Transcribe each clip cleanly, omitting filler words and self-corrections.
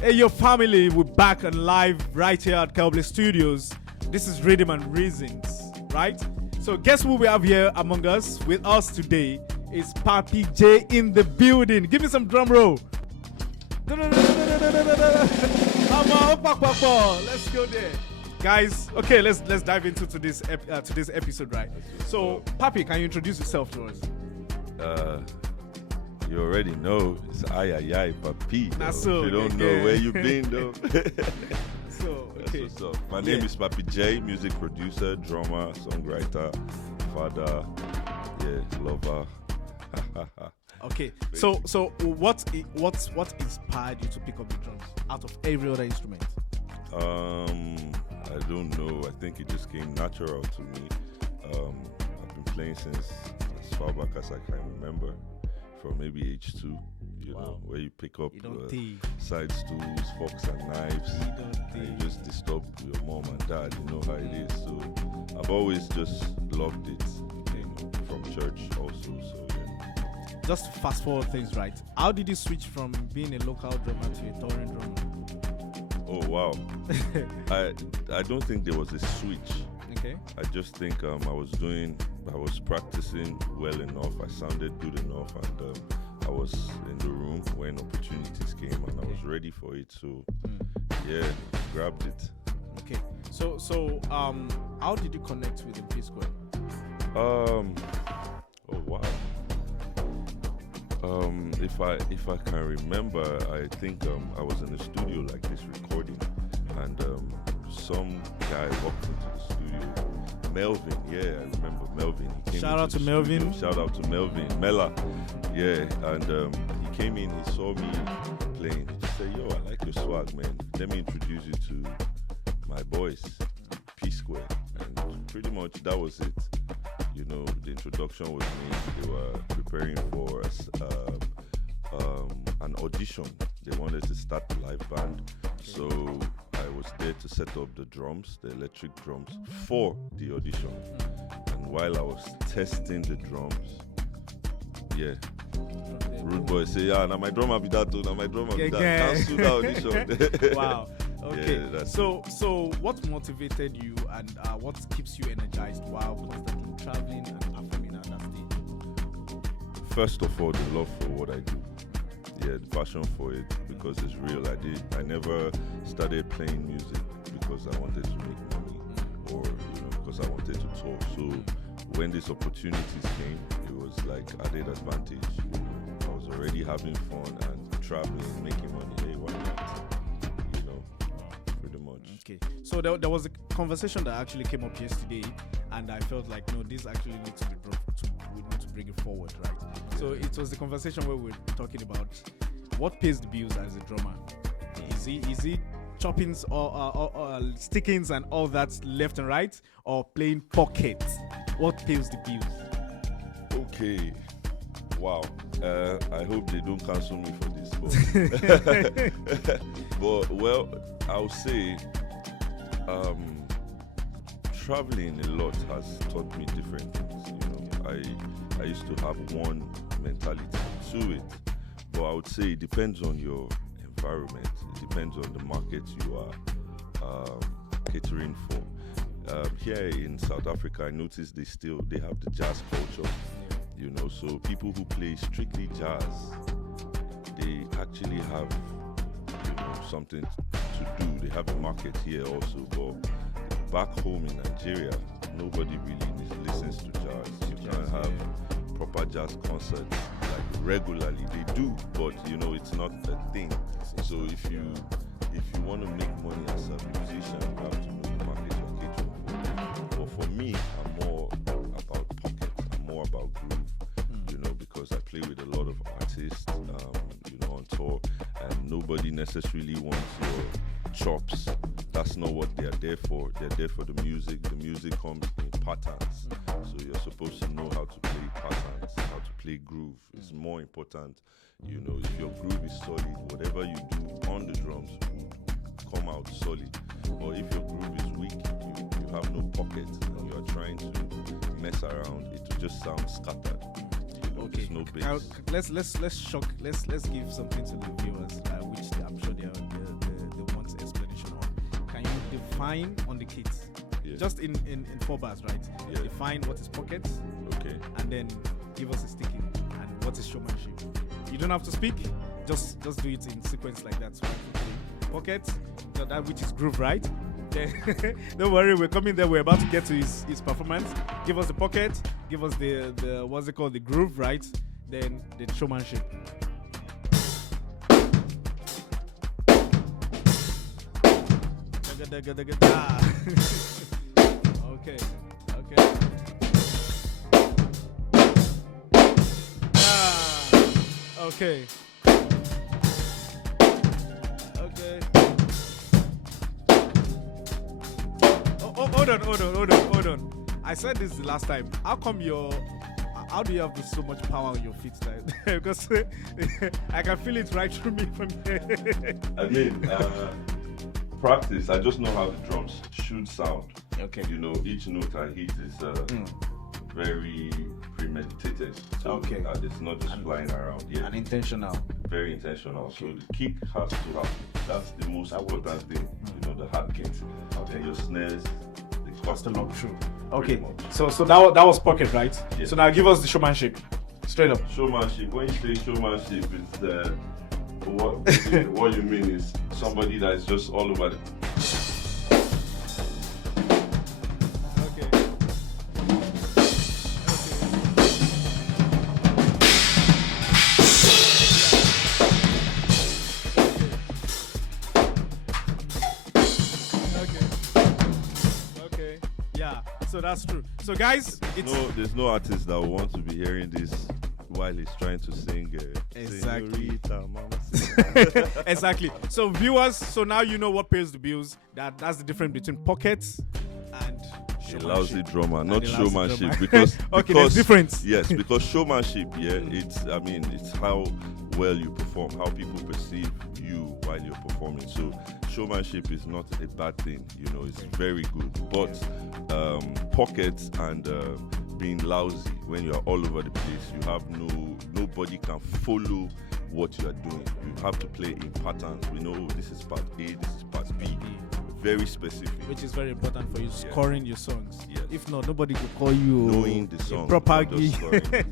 Hey, your family, we're back and live right here at Cowboy Studios. This is Rhythm and Reasons, right? So, guess who we have here among us? With us today is Papii J in the building. Give me some drum roll. Let's go there, guys. Okay, let's dive into today's episode, right? So, Papii, can you introduce yourself to us? You already know it's Ayra Papii. So, if you don't know where you been though. So, okay. That's what's up. My name is Papii J, music producer, drummer, songwriter, father, lover. Okay. So what inspired you to pick up the drums out of every other instrument? I don't know. I think it just came natural to me. I've been playing since as far back as I can remember. From maybe age 2, you know, where you pick up side stools, forks and knives, and you just disturb your mom and dad, you know how it is. So I've always just loved it, you know, from church also, so yeah. Just fast forward things, right? How did you switch from being a local drummer to a touring drummer? Oh wow. I don't think there was a switch. Okay. I just think I was practicing well enough. I sounded good enough, and I was in the room when opportunities came, and I was ready for it. So, grabbed it. Okay. So, how did you connect with the Psqare? Oh wow. If I can remember, I think I was in a studio like this recording, and some guy walked into the studio. Melvin, I remember Melvin. He came Shout out to Melvin. Shout out to Melvin. Mela, and he came in, he saw me playing. He just said, "Yo, I like your swag, man. Let me introduce you to my boys, Psqare." And pretty much that was it. You know, the introduction was made. They were preparing for an audition. They wanted to start the live band, so I was there to set up the drums, the electric drums, for the audition. And while I was testing the drums, rude boy say, now my drummer be that too, now my drummer be that. Cancel the audition. Wow. Okay. Yeah, so what motivated you, and what keeps you energized while constantly traveling and performing at that stage? First of all, the love for what I do. The passion for it, because it's real. I never started playing music because I wanted to make money, or because I wanted to talk. So when these opportunities came, it was like added advantage. I was already having fun and traveling, making money. Hey, why not? Pretty much. Okay. So there was a conversation that actually came up yesterday, and I felt like, no, this actually needs to be brought. We need to bring it forward, right? So it was the conversation where we were talking about what pays the bills as a drummer. Is it choppings or stickings and all that left and right, or playing pockets? What pays the bills? Okay. Wow. I hope they don't cancel me for this. But well, I'll say traveling a lot has taught me different things. I used to have one mentality to it, but I would say it depends on your environment. It depends on the market you are catering for. Here in South Africa, I noticed they have the jazz culture. So people who play strictly jazz, they actually have something to do. They have a market here also, but back home in Nigeria, nobody really listens to jazz. You can't have proper jazz concerts like regularly. They do, but it's not a thing. So if you want to make money as a musician, you have to know the market you're catering for. But for me, I'm more about pocket. I'm more about groove. Because I play with a lot of artists, on tour, and nobody necessarily wants your chops. That's not what they're there for. They're there for the music. The music comes in patterns. So you're supposed to know how to play patterns, how to play groove. It's more important. If your groove is solid, whatever you do on the drums will come out solid. Or if your groove is weak, you have no pocket, and you are trying to mess around, it will just sound scattered. Okay. No let's give something to the viewers, which I'm sure they're define on the kit. Yes. Just in 4 bars, right? Yeah. Define what is pockets, Okay. and then give us a sticking and what is showmanship. You don't have to speak, just do it in sequence like that. So pocket, so that which is groove, right? Then don't worry, we're coming there. We're about to get to his performance. Give us the pocket, give us the what's it called, the groove, right? Then the showmanship. Okay. Okay. Oh, hold on. I said this the last time. How come how do you have so much power on your feet? Because I can feel it right through me from here. I mean, practice. I just know how the drums should sound. Okay. You know, each note I hit is very premeditated. So Okay. It's not just flying around. Yeah. And intentional. Very intentional. Okay. So the kick has to happen. That's the most important thing. You know, the hard kick. Okay. And your snares, the That's the custom. lock true. Okay. much. So that was pocket, right? Yes. So now give us the showmanship. Straight up. Showmanship. When you say showmanship, it's what you mean is somebody that is just all over the. Okay. Okay. Yeah. So that's true. So guys, it's There's no artist that will want to be hearing this while he's trying to sing. Exactly. Señorita, mamacita. exactly. So viewers, so now you know what pays the bills. That's the difference between pockets and A showmanship. lousy drummer, not a lousy showmanship, drummer. because Okay, there's difference. Yes, because showmanship, it's how well you perform, how people perceive you while you're performing. So showmanship is not a bad thing, it's very good. But pockets and being lousy when you are all over the place, you have nobody can follow what you are doing. You have to play in patterns. We know this is part A, this is part B. Very specific. Which is very important for you scoring your songs. Yes. If not, nobody will call you Knowing the a song. proper not just scoring. Yes.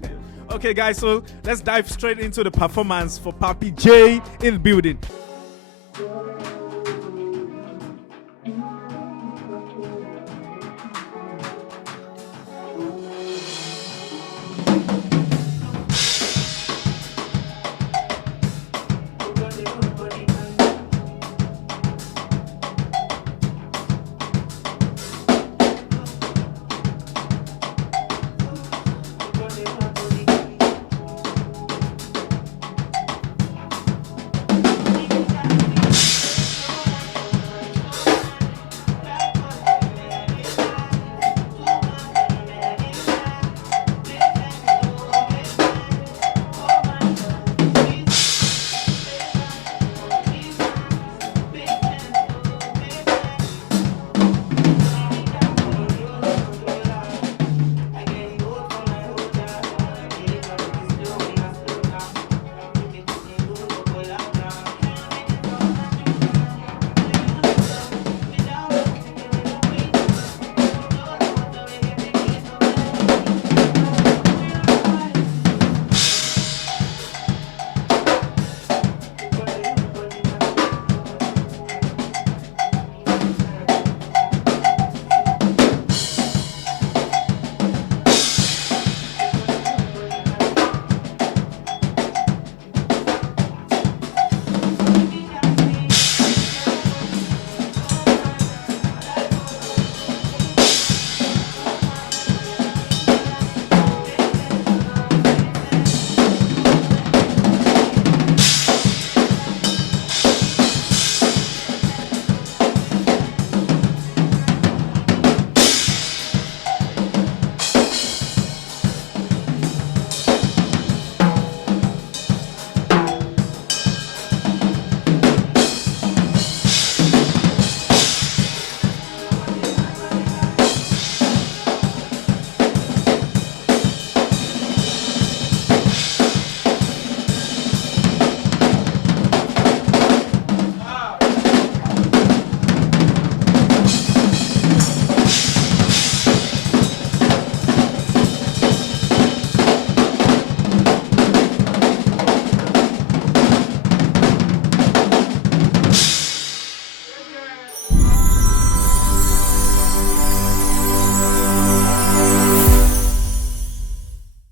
Okay, guys, so let's dive straight into the performance for Papii J in the building.